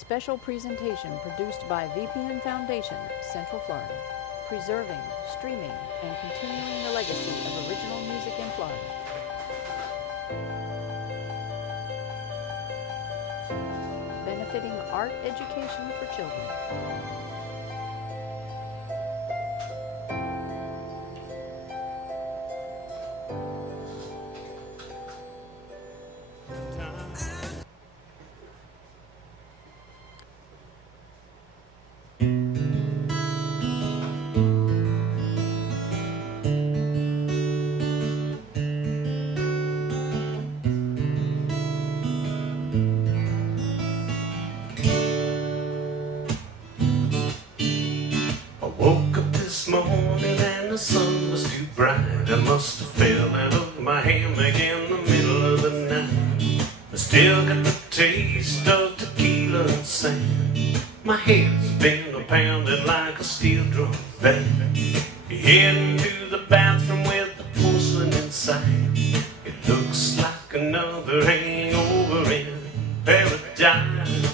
Special presentation produced by VPN Foundation, Central Florida, preserving, streaming, and continuing the legacy of original music in Florida. Benefiting art education for children. Morning and the sun was too bright. I must have fell out of my hammock in the middle of the night. I still got the taste of tequila and sand. My head's been a-pounding like a steel drum band. Heading to the bathroom with the porcelain inside. It looks like another hangover in paradise.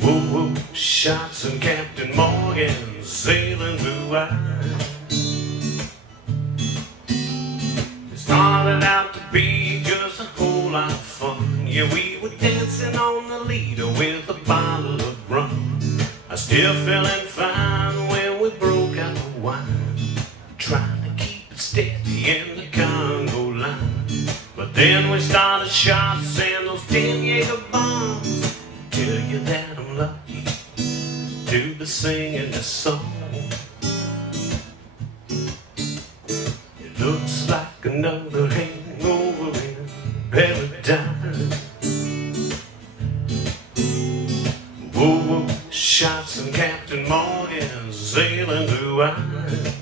Whoa, whoa, shots and Captain Morgan sailing blue eyes. It started out to be just a whole lot of fun. Yeah, we were dancing on the leader with a bottle of rum. I still feeling fine when we broke out the wine, trying to keep it steady in the Congo line. But then we started shots and those 10 Jaeger bombs. Tell you that I'm lucky to be singing this song. It looks like another hangover in paradise. Whoa, whoa, shots and Captain Morgan sailing blue eyes.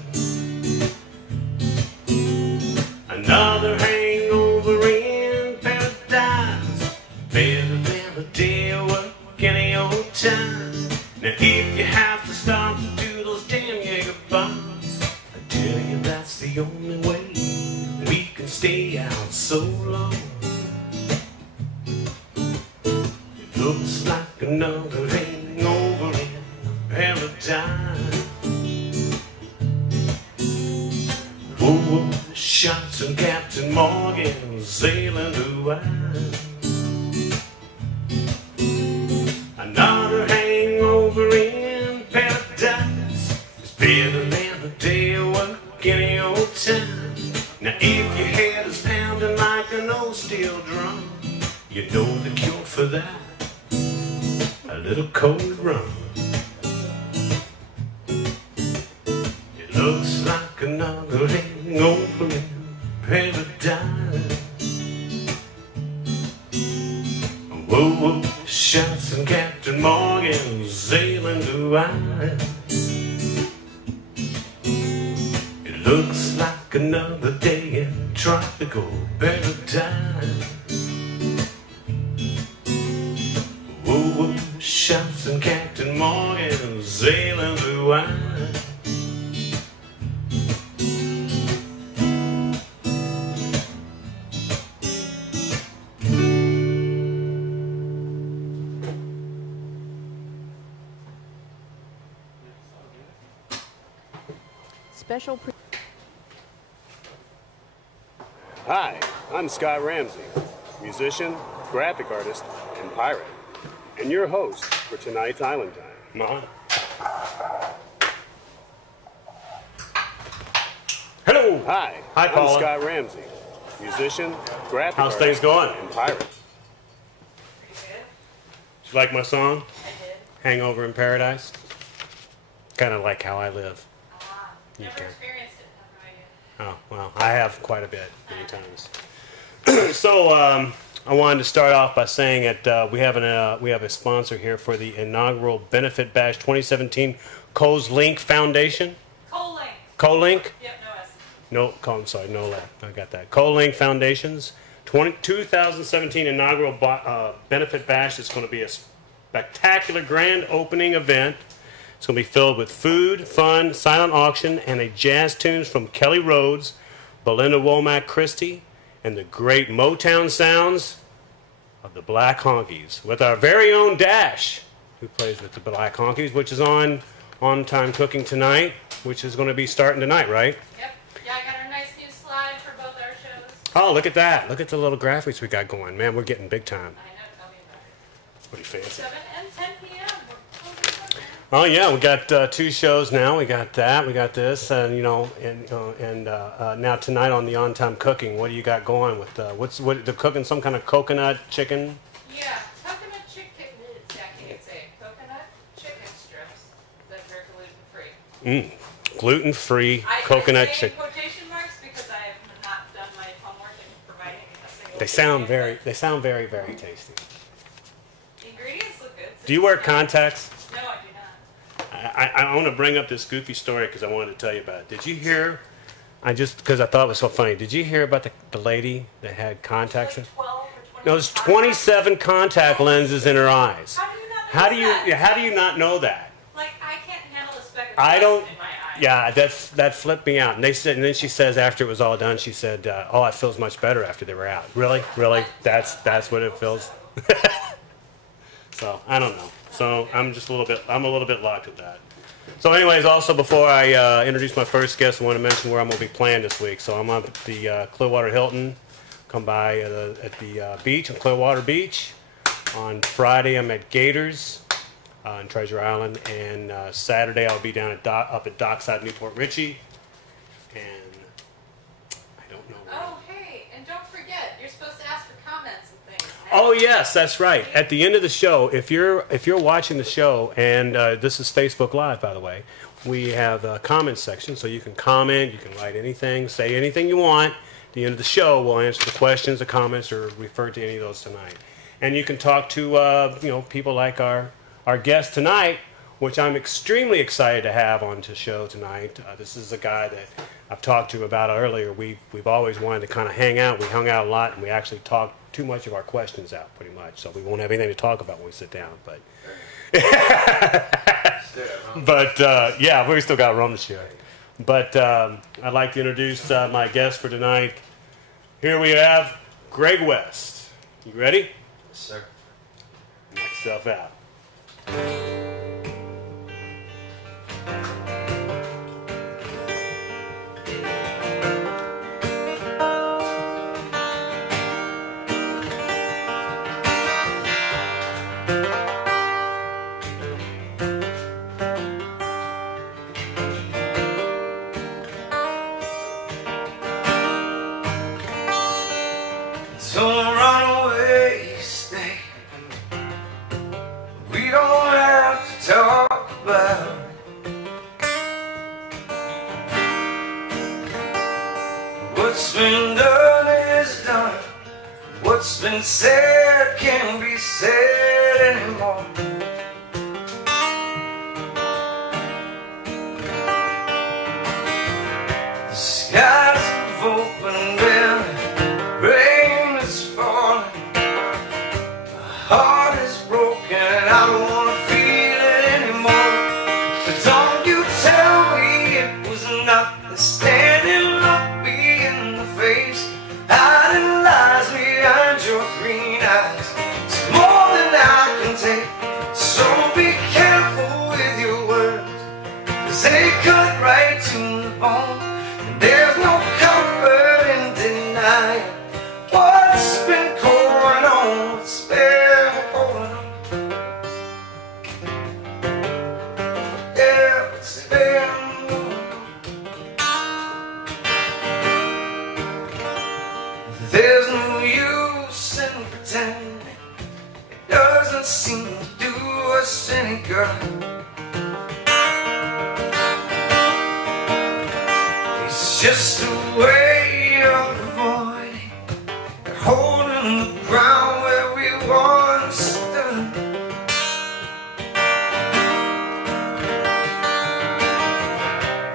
Another hangover in paradise. Better than a day of work any old time. Now if you have to stop to do those damn Jaeger bombs, I tell you that's the only way we can stay out so long. It looks like another hangover in paradise. Whoa, whoa, shots and Captain Morgan sailing blue eyes. Another hangover in paradise is better than a day of work any old time. Now if your head is pounding like an old steel drum, you know the cure for that, a little cold rum. It looks like another hangover in paradise. Whoa, whoa, shots and Captain Morgan sailing blue eyes. It looks like another day in tropical paradise. Whoa, whoa, shots and Captain Morgan sailing blue eyes. Hi, I'm Scott Ramsey, musician, graphic artist, and pirate, and your host for tonight's Island Time. Hello. Hi, Hi, I'm Paula. Scott Ramsey, musician, graphic How's artist, things going? and pirate. You like my song? I did. Hangover in Paradise? Kind of like how I live. Never Okay. experienced it. Have no idea. Oh, well, I have quite a bit, many times. So, I wanted to start off by saying that we have a sponsor here for the inaugural Benefit Bash 2017, CoLink Foundation. CoLink. CoLink? Yep, no S. No, I'm sorry, no left. I got that. CoLink Foundation's 2017 inaugural Benefit Bash. It's going to be a spectacular grand opening event. It's going to be filled with food, fun, silent auction, and a jazz tunes from Kelly Rhodes, Belinda Womack Christie, and the great Motown sounds of the Black Honkies with our very own Dash, who plays with the Black Honkies, which is on Time Cooking tonight, which is going to be starting tonight, right? Yep. Yeah, I got a nice new slide for both our shows. Oh, look at that. Look at the little graphics we got going. Man, we're getting big time. I know, tell me about it. Pretty fancy. 7 and 10 p.m. We're closing up. Oh yeah, we got 2 shows now. We got that. We got this, and now tonight on the On Time Cooking, what do you got going with what they're cooking? Some kind of coconut chicken. Yeah, coconut chicken. Yeah, I can't say it. Coconut chicken strips that are gluten-free. Gluten-free I coconut say in chicken. quotation marks because I have not done my homework in providing a single. They sound very, very tasty. The ingredients look good. So Do you wear contacts? No, I do not. I want to bring up this goofy story because I wanted to tell you about it. Did you hear? Because I thought it was so funny. Did you hear about the lady that had contacts in? Like 12 or 20. No, there's 27 contact lenses in her eyes. How do you not know How do you that? how do you not know that? Like, I can't handle a speck of I dust don't. in my eye. Yeah, that flipped me out. And they said, and then she says after it was all done, she said, "Oh, it feels much better after they were out." Really? That's what it feels. So I don't know. So I'm a little bit locked with that. So anyways, also before I introduce my first guest, I want to mention where I'm going to be playing this week. So I'm at the Clearwater Hilton. Come by at the beach, on Clearwater Beach. On Friday, I'm at Gators in Treasure Island. And Saturday, I'll be down up at Dockside, Newport Richey. And I don't know where. Oh, hey, and don't forget, you're supposed to ask for comments and things. Oh yes, that's right. At the end of the show, if you're watching the show, and this is Facebook Live, by the way, we have a comment section, so you can comment, you can write anything, say anything you want. At the end of the show, we'll answer the questions, the comments, or refer to any of those tonight. And you can talk to people like our guest tonight, which I'm extremely excited to have on the show tonight. This is a guy that I've talked to about earlier. We've always wanted to kind of hang out. We hung out a lot, and we actually talked too much of our questions out, pretty much. So we won't have anything to talk about when we sit down. But yeah, we still got rum to share. But I'd like to introduce my guest for tonight. Here we have Greg West. You ready? Yes, sir. Knock yourself out. Don't run away, stay. We don't have to talk about what's been done is done. What's been said can't be said anymore. The skies have opened and rain is falling. My heart is broken, I don't want to feel it anymore. But don't you tell me it was nothing. Standing up me in the face, hiding lies behind your green eyes. It's more than I can take, so be careful with your words, 'cause they cut right to the bone. And there's no comfort in denying what's been going on, what's been going on. Yeah, what's been going on. There's no use in pretending, it doesn't seem to do us any good. It's just a way of avoiding and holding the ground where we once stood.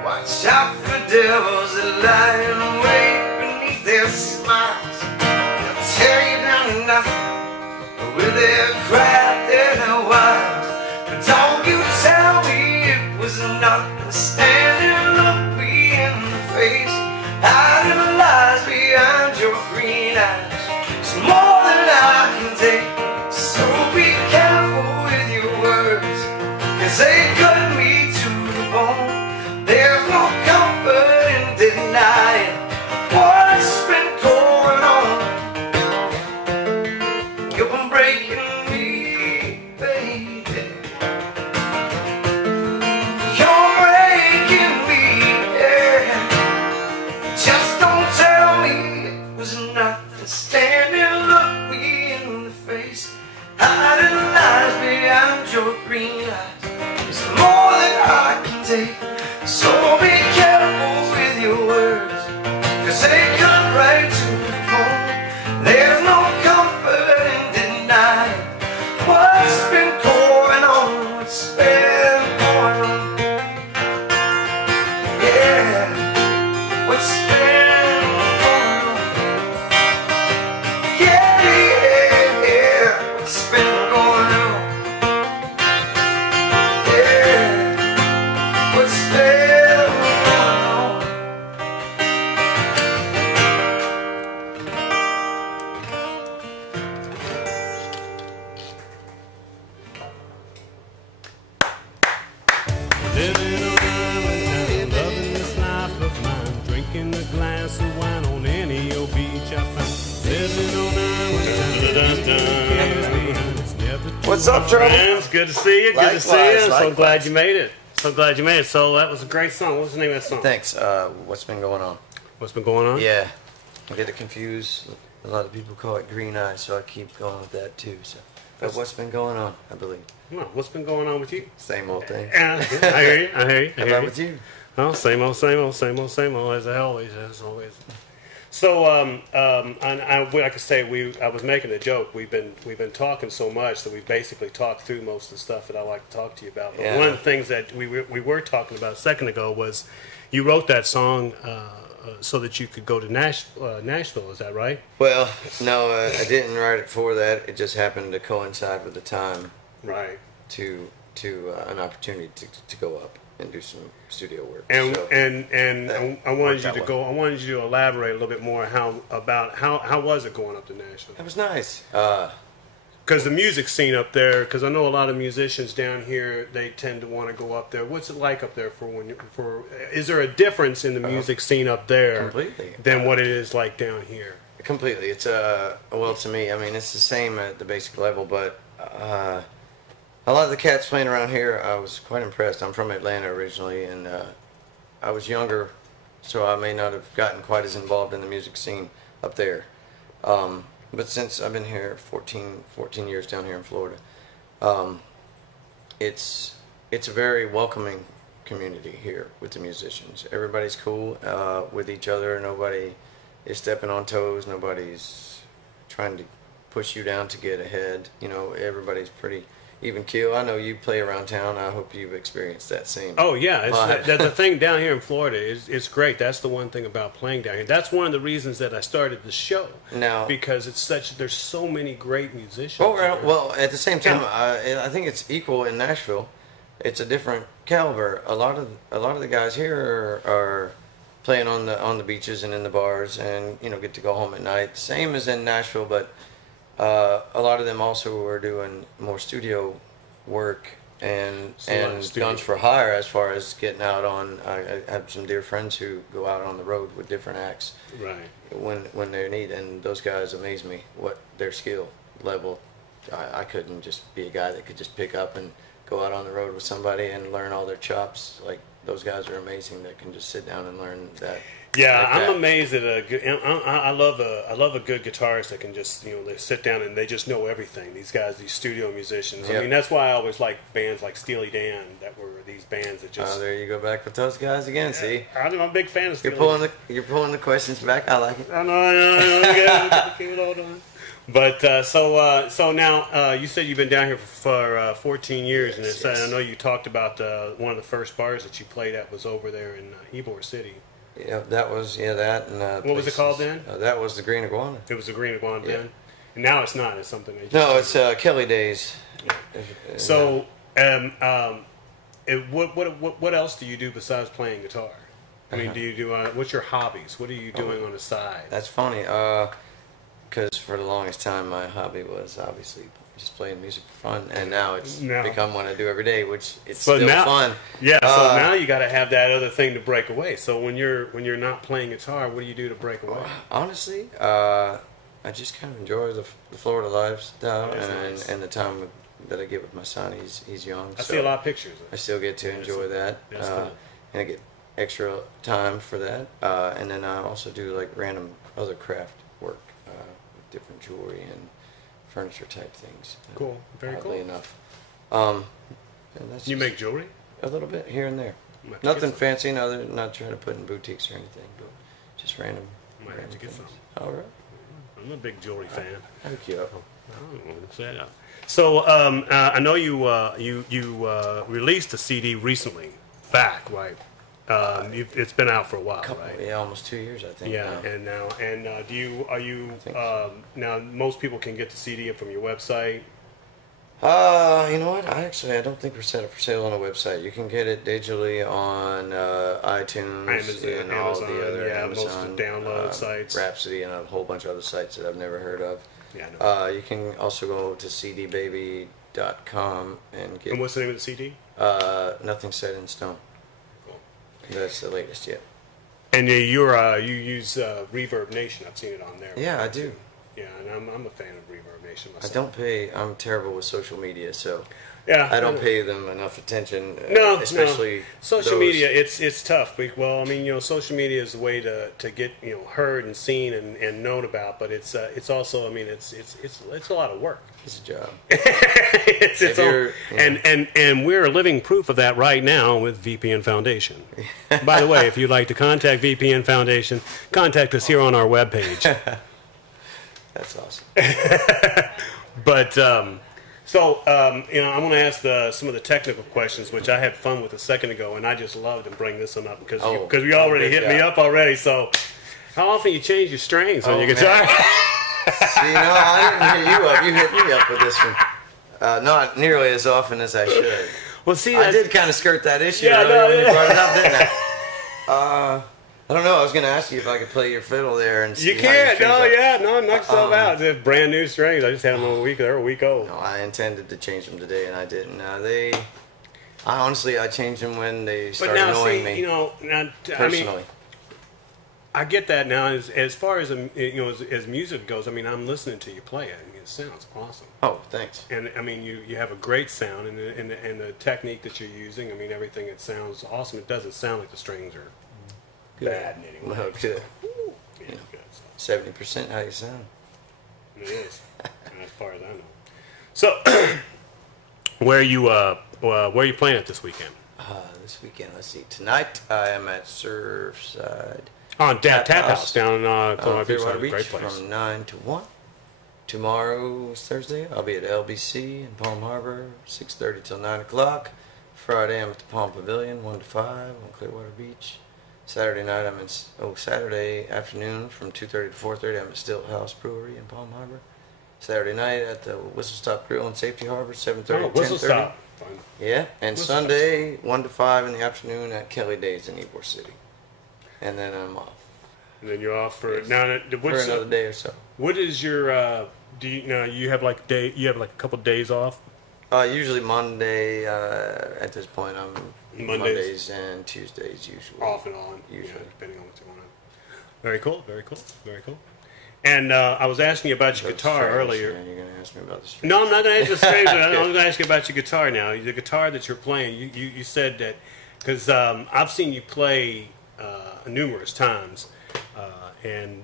Watch out for devils that lie in wait beneath their smiles. They'll tear you down to nothing with their craft and their wiles. But don't you tell me it was nothing. Standing up me in the face, hiding the lies behind your green eyes. It's more than I can take, nothing standing, look me in the face. Hiding lies behind your green eyes. It's more than I can take. So be careful with your words, 'cause they cut right to the bone. There's no comfort in denying what's been going on, what's been going on. Yeah, what's been going on. Yeah, yeah, yeah, what's been going on. Yeah, what's been going on. Living on island town, loving this life of mine, drinking a glass of wine on any old beach I find. Living on island town, it's never too What's up, Trouble? Friends, good to see you. Good to see you. Likewise, So likewise. glad you made it. So glad you made it. So that was a great song. What's the name of that song? Thanks. What's been going on? What's been going on? Yeah, I get it confused. A lot of people call it green eyes, so I keep going with that too. So, but what's been going on? I believe Well, what's been going on with you? same old thing. Yeah, I hear you. I hear you. I How hear about you. with you? Well, same old, same old, same old, same old, as always, as always. So, and like I say, I was making a joke. We've been talking so much that we've basically talked through most of the stuff that I like to talk to you about. But Yeah. one of the things that we were talking about a second ago was you wrote that song so that you could go to Nashville. Is that right? Well, no, I didn't write it for that. It just happened to coincide with the time Right. to an opportunity to go up and do some studio work. And So, and that I wanted worked you out to well. go. I wanted you to elaborate a little bit more how was it going up to Nashville? That was nice. Because the music scene up there, because I know a lot of musicians down here, they tend to want to go up there. What's it like up there is there a difference in the music scene up there Completely. than what it is like down here? Completely. It's well, to me, I mean, it's the same at the basic level, but a lot of the cats playing around here, I was quite impressed. I'm from Atlanta originally, and I was younger, so I may not have gotten quite as involved in the music scene up there. But since I've been here 14 years down here in Florida, it's a very welcoming community here with the musicians. Everybody's cool with each other. Nobody is stepping on toes. Nobody's trying to push you down to get ahead. You know, everybody's pretty even keel. I know you play around town. I hope you've experienced that same. Oh yeah, vibe. the thing down here in Florida it's great. That's the one thing about playing down here. That's one of the reasons that I started the show. Now, Because there's so many great musicians. well, at the same time, I think it's equal in Nashville. It's a different caliber. A lot of the guys here are playing on the beaches and in the bars, and get to go home at night. Same as in Nashville, but a lot of them also are doing more studio work and guns for hire as far as getting out on. I have some dear friends who go out on the road with different acts Right. when they're need, and those guys amaze me. What their skill level. I couldn't just be a guy that could just pick up and go out on the road with somebody and learn all their chops. Like, those guys are amazing that can just sit down and learn that. Yeah, like I'm that. amazed at a good. I love a good guitarist that can just they sit down and they just know everything. These guys, these studio musicians. I Yep. mean, that's why I always like bands like Steely Dan that were these bands that just. There you go back with those guys again. See, I'm a big fan of Steely. you're pulling the questions back. I like it. I know. Keep it all done. But so now you said you've been down here for 14 years, and Yes. I know you talked about one of the first bars that you played at was over there in Ybor City. Yeah, that was that. And What was it called then? That was the Green Iguana. It was the Green Iguana Yeah. then, and now it's not. It's something. They just No, it's Kelly Days. So, what else do you do besides playing guitar? I mean, do you do what's your hobbies? What are you doing on the side? That's funny. Because for the longest time, my hobby was obviously just playing music for fun, and now it's become what I do every day, which it's So still now- fun. Yeah. So now you got to have that other thing to break away. So when you're not playing guitar, what do you do to break away? Honestly, I just kind of enjoy the Florida lifestyle That's nice. and the time that I get with my son. He's young. I so see a lot of pictures. I still get to enjoy that, That's cool. and I get extra time for that. And then I also do like random other craft work. different jewelry and furniture type things. Cool. Very Oddly cool. enough. And that's You just make jewelry? a little bit here and there. Might have to Nothing get fancy, not trying to put in boutiques or anything, but just random. Might have to get things. some. All right. I'm a big jewelry fan. I'll hook you up. So I know you released a CD recently, back, right? It's been out for a while, right? Yeah, almost 2 years, I think. Yeah, now. and are you think so. now most people can get the CD from your website. You know what? I don't think we're set up for sale on a website. You can get it digitally on iTunes and all the other Amazon, most of the download sites, Rhapsody, and a whole bunch of other sites that I've never heard of. Yeah, I know. You can also go to cdbaby.com and get. And what's the name of the CD? Nothing Set in Stone. Cool. That's the latest yet. And you use Reverb Nation. I've seen it on there. Yeah, I do. Yeah, and I'm a fan of Reverb Nation myself. I don't pay. I'm terrible with social media, so Yeah, I don't pay them enough attention. No, especially social those. media. It's tough. Well, I mean, social media is a way to get heard and seen and known about, but it's also, I mean, it's a lot of work. It's a job. And we're living proof of that right now with VPN Foundation. By the way, if you'd like to contact VPN Foundation, contact us here on our webpage. That's awesome. But I'm going to ask some of the technical questions, which I had fun with a second ago, and I just loved to bring this one up because you already hit me up already. So, how often you change your strings on your guitar? See, no, I didn't hit you up. You hit me up with this one. Not nearly as often as I should. Well, see, I did kind of skirt that issue Yeah, earlier no, when you yeah. brought it up, didn't I? I don't know. I was going to ask you if I could play your fiddle there and see. You how your can't. strings No, are. yeah, no, knock yourself out. They're brand new strings. I just had them a week. They're a week old. No, I intended to change them today, and I didn't. I changed them when they But started now, annoying see, me. I Personally. mean, I get that now. As far as as music goes, I mean, I'm listening to you play it. I mean, it sounds awesome. Oh, thanks. And I mean, you have a great sound, and the technique that you're using. I mean, everything. It sounds awesome. It doesn't sound like the strings are bad in any way. Well, good. Yeah, good. 70% how you sound. It is, as far as I know. So, where are you playing at this weekend? This weekend, let's see. Tonight, I am at Surfside. On Tap House down in Clearwater Beach. Clearwater Beach Great place. from 9 to 1. Tomorrow, Thursday, I'll be at LBC in Palm Harbor, 6:30 till 9 o'clock. Friday, I'm at the Palm Pavilion, 1 to 5 on Clearwater Beach. Saturday night, Saturday afternoon from 2:30 to 4:30, I'm at Stilt House Brewery in Palm Harbor. Saturday night at the Whistle Stop Grill in Safety Harbor, 7:30 to 10:30. Whistle Stop. Fun. Yeah, and Whistle Sunday, 1 to 5 in the afternoon at Kelly Days in Ybor City. And then I'm off And then you're off for Yes. now. for another day or so. What is your? Do you now? You have like a couple days off. Usually Monday, at this point, I'm Mondays. Mondays and Tuesdays usually. Off and on, Usually. yeah, depending on what's going on. Very cool, very cool, very cool. And I was asking you about your guitar earlier. Yeah, you're going to ask me about the strings. No, I'm not going to ask you the strings. I'm going to ask you about your guitar now. The guitar that you're playing. You said that because I've seen you play numerous times, and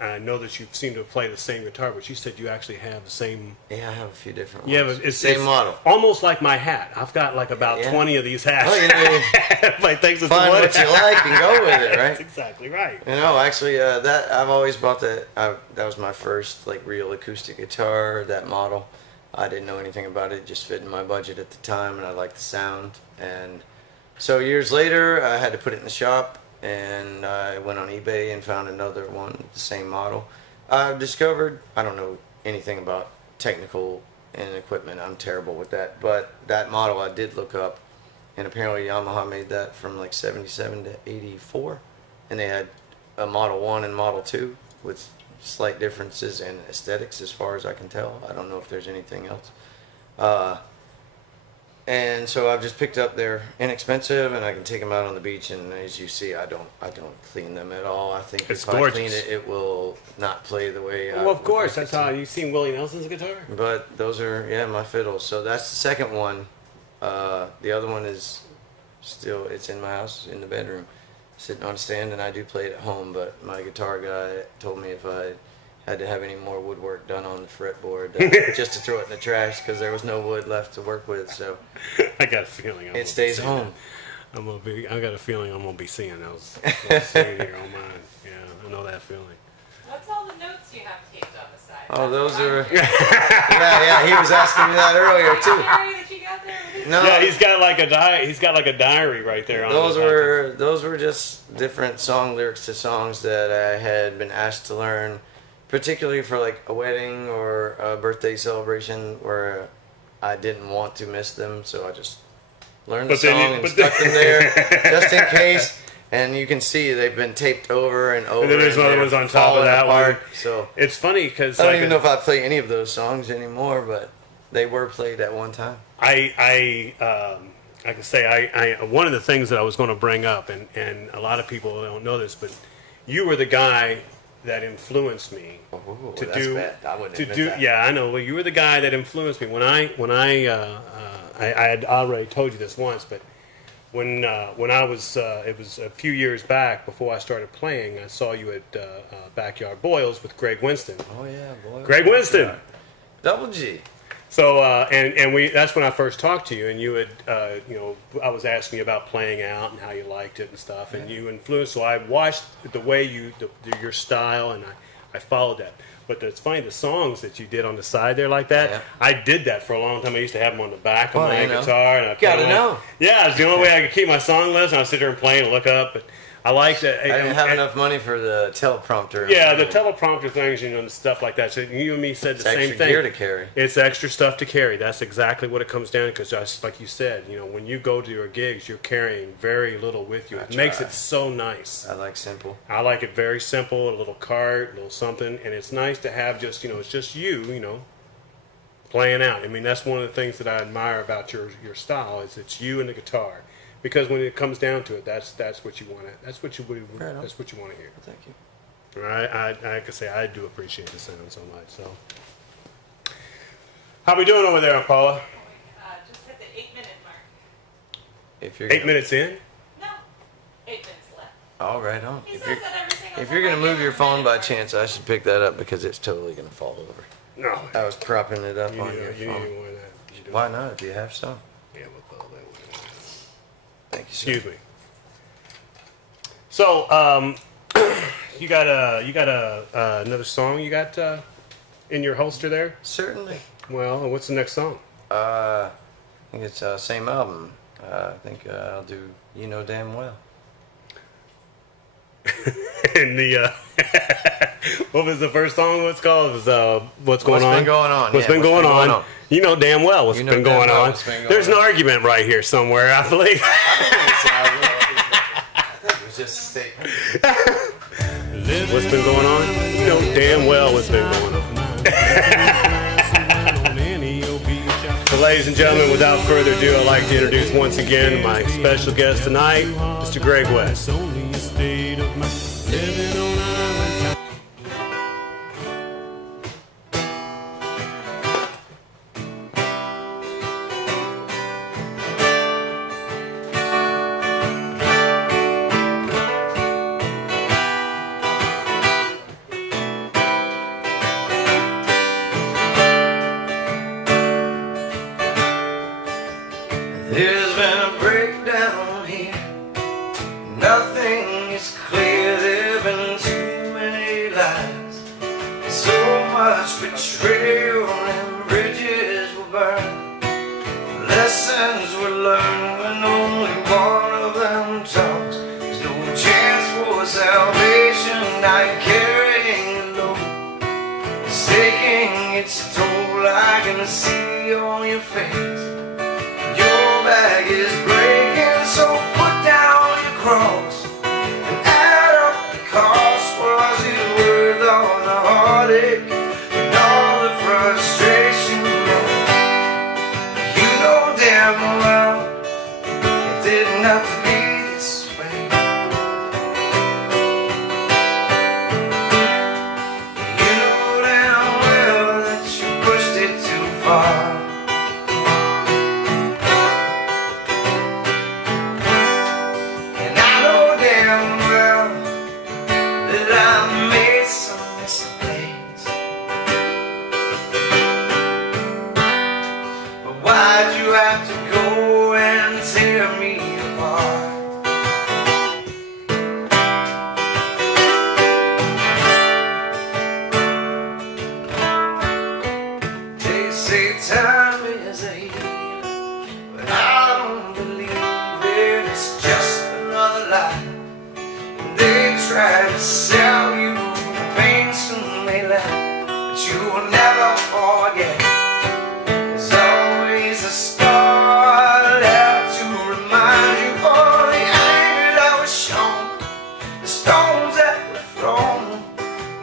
I know that you seem to play the same guitar, but you said you actually have the same. Yeah, I have a few different Yeah, ones. but it's Same model. Almost like my hat. I've got like about Yeah. 20 of these hats. Oh, you know, Like, thanks to find what what you like and go with it, That's right? exactly right. You know, actually, that I've always bought that. That was my first like real acoustic guitar. That model, I didn't know anything about it. It just fit in my budget at the time, and I liked the sound. And so years later, I had to put it in the shop, and I went on eBay and found another one, the same model. I've discovered I don't know anything about technical and equipment. I'm terrible with that, but that model I did look up. And apparently Yamaha made that from like 77 to 84. And they had a Model 1 and Model 2 with slight differences in aesthetics as far as I can tell. I don't know if there's anything else. And so I've just picked up, they're inexpensive and I can take them out on the beach. And as you see, I don't clean them at all. I think It's if I clean gorgeous. it, it will not play the way I Well, of would course, like that's it how to. you've seen Willie Nelson's guitar. But those are, yeah, my fiddles. So that's the second one. The other one is still, it's in my house, in the bedroom, sitting on a stand, and I do play it at home, but my guitar guy told me if I had to have any more woodwork done on the fretboard just to throw it in the trash because there was no wood left to work with. So I got a feeling it stays home. I got a feeling I'm gonna be seeing those sitting here on mine. Yeah, I know that feeling. What's all the notes you have taped on the side? Oh, those are. Yeah. He was asking me that earlier too. That you got there? No, Yeah, he's got like a diary right there. On those were just different song lyrics to songs that I had been asked to learn, particularly for like a wedding or a birthday celebration where I didn't want to miss them, so I just learned the song and stuck them there just in case. And you can see they've been taped over and over. And then there's other ones on top of that one. So it's funny because I don't even know if I play any of those songs anymore, but they were played at one time. I can say one of the things that I was going to bring up, and a lot of people don't know this, but you were the guy that influenced me to that's do. Bad. I wouldn't to admit do. that. Yeah, I know. Well, you were the guy that influenced me I had already told you this once, but when I was it was a few years back before I started playing, I saw you at Backyard Boils with Greg Winston. Oh yeah, boy. Greg Winston. Double G. So and that's when I first talked to you, and you had I was asking you about playing out and how you liked it and stuff, and you influenced. So I watched the way your style, and I followed that. But it's funny, the songs that you did on the side there like that, yeah. I did that for a long time. I used to have them on the back of my guitar. And I gotta know. Yeah, it's the only way I could keep my song list, and I sit there and play and look up. But I like that. I didn't have enough money for the teleprompter. Yeah, the teleprompter things, and stuff like that. So you and me said the same thing. It's extra gear to carry. It's extra stuff to carry. That's exactly what it comes down to. Because just like you said, when you go to your gigs, you're carrying very little with you. It makes it so nice. I like simple. I like it very simple. A little cart, a little something, and it's nice to have just it's just you playing out. I mean, that's one of the things that I admire about your style is it's you and the guitar. Because when it comes down to it, that's what you want to. That's what you want to hear. Thank you. I can say I do appreciate the sound so much. So, how we doing over there, Paula? Just hit the 8-minute mark. If you're 8 minutes in. No, 8 minutes left. All right, on. He says that every single If you're gonna move your phone by chance, I should pick that up because it's totally gonna fall over. No. I was propping it up on your You phone. need more of that. You do. Why not? If you have some. Yeah, we'll follow that one. Thank you, sir. Excuse me. So, you got another song you got in your holster there? Certainly. Well, what's the next song? I think it's same album. I think I'll do You Know Damn Well. And the what was the first song? What's called? It was What's Going On? What's been going on? What's Yeah, been going on? You know damn well what's been going on. There's an argument right here somewhere, I believe. I think it was just a statement. What's been going on? You know damn well what's been going on. So, ladies and gentlemen, without further ado, I'd like to introduce once again my special guest tonight, Mr. Greg West. There's been a breakdown here. Nothing is clear. There've been too many lies. So much betrayal and bridges were burned. Lessons were learned when only one of them talks. There's no chance for salvation. Now you're carrying the load. It's taking its toll. I can see on your face. Your bag is breaking, so put down your cross and add up the cost. Was it worth all the heartache and all the frustration? You know damn well it didn't have to be this way. You know damn well that you pushed it too far. I made some mistakes. say time is a healer, but I don't believe it. It's just another lie. They try to sell you the pain soon may lie, but you will never forget. There's always a star there to remind you of the anger that was shown, the stones that were thrown,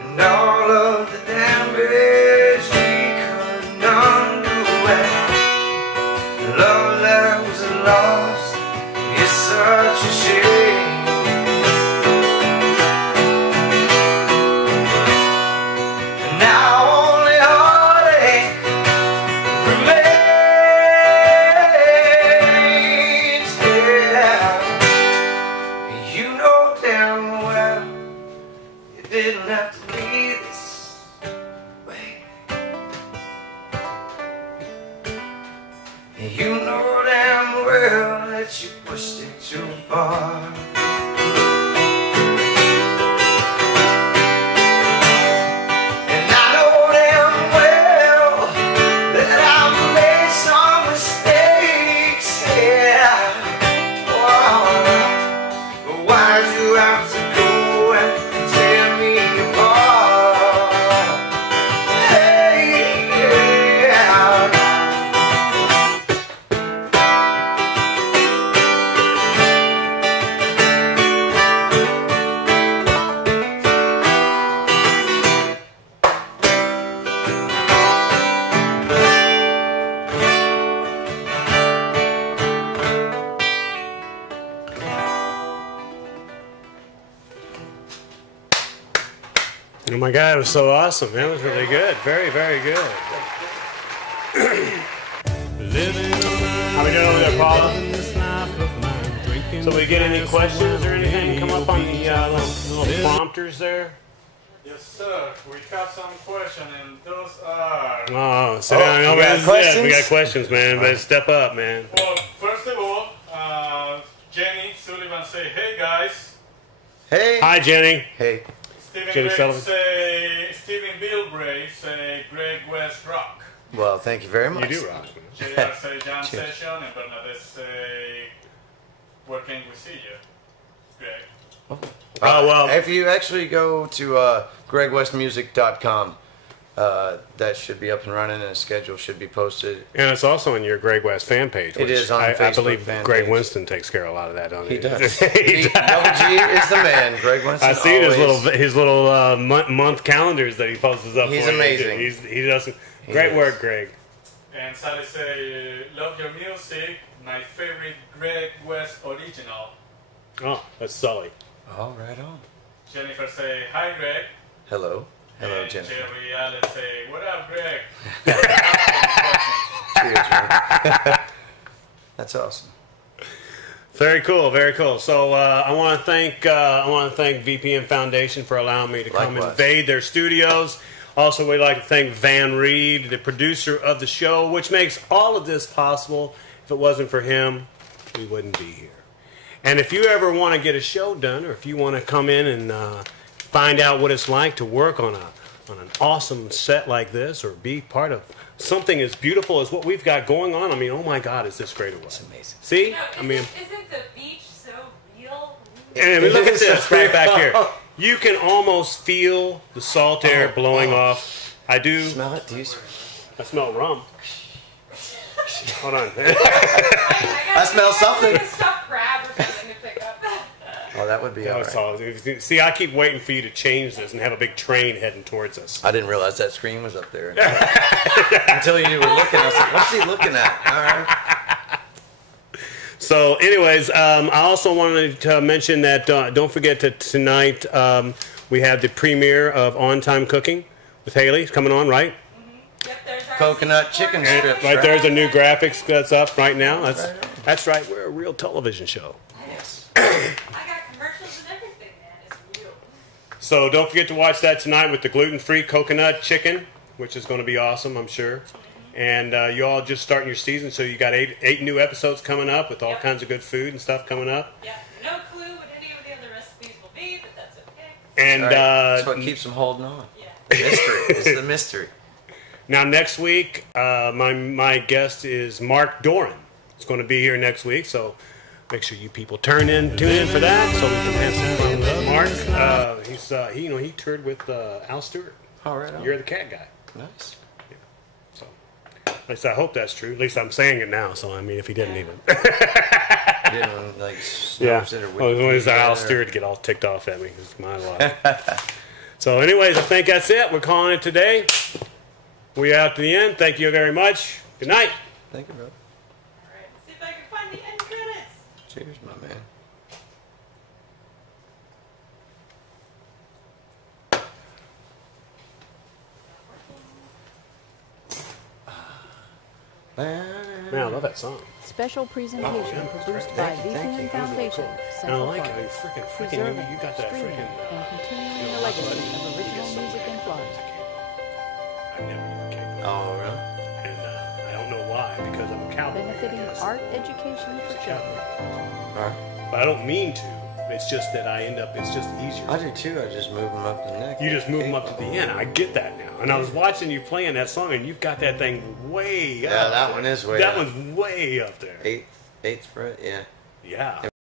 and all of the damage we couldn't undo. And the love that was lost is such a shame. You know damn well that you pushed it too far. And I know damn well that I've made some mistakes, yeah. Whoa. But why'd you have to go and tear me apart? Hey, yeah. Oh my God, it was so awesome, man. It was really good. Very, very good. How we doing over there, Paula? So we get any questions or anything come up on the little prompters there? Yes, sir. We have some questions, and those are... Oh, sit down. we got questions? We got questions, man. But step up, man. Well, first of all, Jenny Sullivan say, hey, guys. Hey. Hi, Jenny. Hey. Stephen Jenny Gray Sullivan. say, Stephen Bilbray say, Greg West rock. Well, thank you very much. You do rock. JR say, jam session, and Bernadette say, where can we see you, Greg? Well, if you actually go to gregwestmusic.com, that should be up and running, and a schedule should be posted. and it's also on your Greg West fan page. It which is on I Facebook believe fan Greg page. Winston takes care of a lot of that, don't he? He does. He does. Double G is the man. Greg Winston. I see always. his little month calendars that he posts up. He's for you. amazing. He does great work, Greg. And Sally say, love your music, my favorite Greg West original. Oh, that's Sully. Oh, right on. Jennifer say, hi, Greg. Hello. Hello, And Jennifer. Jerry Allen say, what up, Greg? Cheers, man. That's awesome. Very cool, very cool. So I want to thank VPN Foundation for allowing me to come Likewise. invade their studios. Also, we'd like to thank Van Reed, the producer of the show, which makes all of this possible. If it wasn't for him, we wouldn't be here. And if you ever want to get a show done, or if you want to come in and find out what it's like to work on an awesome set like this, or be part of something as beautiful as what we've got going on, I mean, oh my God, is this great or what? It's amazing. See? You know, I mean, isn't the beach so real? and look at this right back here. You can almost feel the salt air blowing off. I do. Smell it? Do you? I smell rum. Hold on. I smell something. Like a stuffed crab or something to pick up. Oh, that would be all That's right. all. See, I keep waiting for you to change this and have a big train heading towards us. I didn't realize that screen was up there until you were looking. I was like, "What's he looking at?" All right. So, anyways, I also wanted to mention that don't forget that tonight we have the premiere of On Time Cooking with Haley coming on, right? Yep, there's our Coconut chicken And strips. right right? there's a new graphics that's up right now. That's right. We're a real television show. Yes. I got commercials and everything, man. It's real. So don't forget to watch that tonight with the gluten-free coconut chicken, which is going to be awesome, I'm sure. And you all just starting your season, so you got eight new episodes coming up with all Yep. kinds of good food and stuff coming up. Yeah, no clue what any of the other recipes will be, but that's okay. And All right. That's what keeps them holding on. Yeah. Mystery. It's the mystery. Now next week, my guest is Mark Doran. It's going to be here next week, so make sure you people tune in for that, so we can have some fun with Mark. He toured with Al Stewart. Oh, right on. You're the cat guy. Nice. Yeah. So, at least I hope that's true. At least I'm saying it now. So I mean, if he didn't even. Didn't like Yeah. snows that are Oh, wicked it's Al together. Stewart to get all ticked off at me. It's my life. So, anyways, I think that's it. We're calling it today. We're out to the end. Thank you very much. Good night. Thank you, brother. Alright, see if I can find the end credits. Cheers, my man. Man, I love that song. Special presentation yeah, produced great. by Thank you. VPN Foundation, And I Central like Florida. it. Freaking, Preserving, you got that streaming, freaking. and continuing the legacy of original music in Florida. I never used a cable. Oh, really? And I don't know why, because I'm a cowboy. Benefiting I guess. art education for children. All right. But I don't mean to. It's just that it's just easier. I do too. I just move them up the neck. You just move them up to the end. I get that now. And I was watching you playing that song, and you've got that thing way up. Yeah, that one is way That up. one's way up there. Eighth fret, yeah. Yeah.